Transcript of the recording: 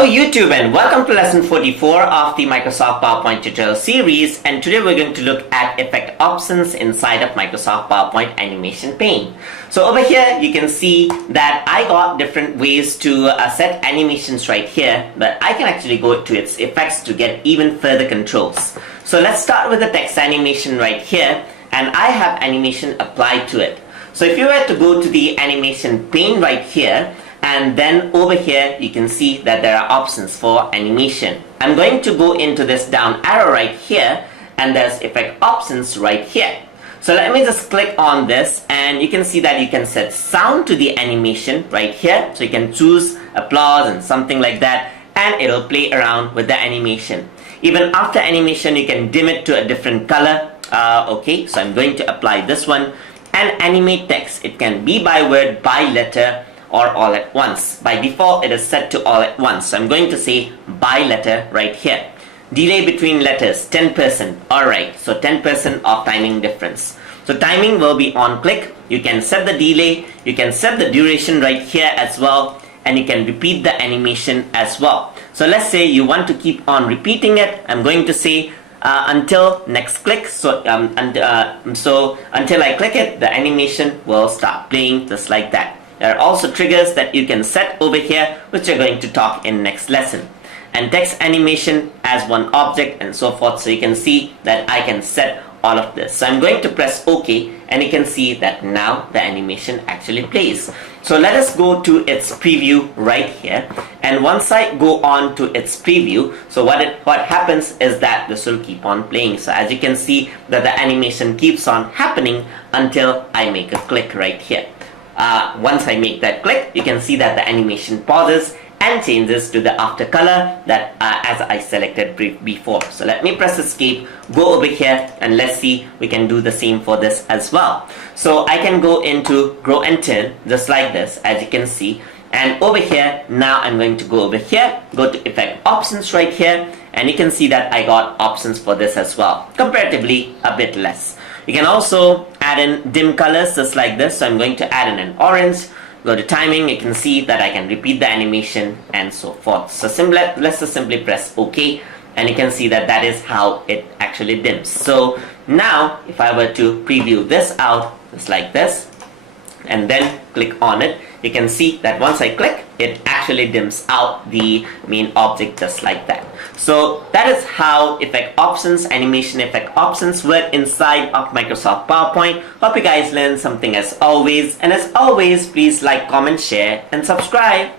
Hello YouTube and welcome to lesson 44 of the Microsoft PowerPoint tutorial series, and today we're going to look at effect options inside of Microsoft PowerPoint animation pane. So over here you can see that I got different ways to set animations right here, but I can actually go to its effects to get even further controls. So let's start with the text animation right here, and I have animation applied to it. So if you were to go to the animation pane right here, and then over here you can see that there are options for animation. I'm going to go into this down arrow right here, and there's effect options right here. So let me just click on this, and you can see that you can set sound to the animation right here. So you can choose applause and something like that, and it'll play around with the animation. Even after animation you can dim it to a different color. Okay, so I'm going to apply this one. And animate text, it can be by word, by letter, or all at once. By default it is set to all at once, so I'm going to say by letter right here. Delay between letters 10%. Alright, so 10% of timing difference. So timing will be on click. You can set the delay, you can set the duration right here as well, and you can repeat the animation as well. So let's say you want to keep on repeating it. I'm going to say until next click. So until I click it, the animation will start playing just like that. There are also triggers that you can set over here, which we're going to talk in next lesson. And text animation as one object and so forth. So you can see that I can set all of this. So I'm going to press OK, and you can see that now the animation actually plays. So let us go to its preview right here. And once I go on to its preview, so what happens is that this will keep on playing. So as you can see that the animation keeps on happening until I make a click right here. Once I make that click, you can see that the animation pauses and changes to the after color that as I selected before. So let me press escape, go over here, and let's see, we can do the same for this as well. So I can go into grow and turn just like this, as you can see. And over here, now I'm going to go over here, go to effect options right here, and you can see that I got options for this as well, comparatively a bit less. You can also add in dim colors just like this. So I'm going to add in an orange. Go to timing, you can see that I can repeat the animation and so forth. So let's just simply press OK, and you can see that that is how it actually dims. So now if I were to preview this out just like this and then click on it, you can see that once I click, it actually dims out the main object just like that. So that is how effect options, animation effect options work inside of Microsoft PowerPoint. Hope you guys learned something as always, and as always, please like, comment, share, and subscribe.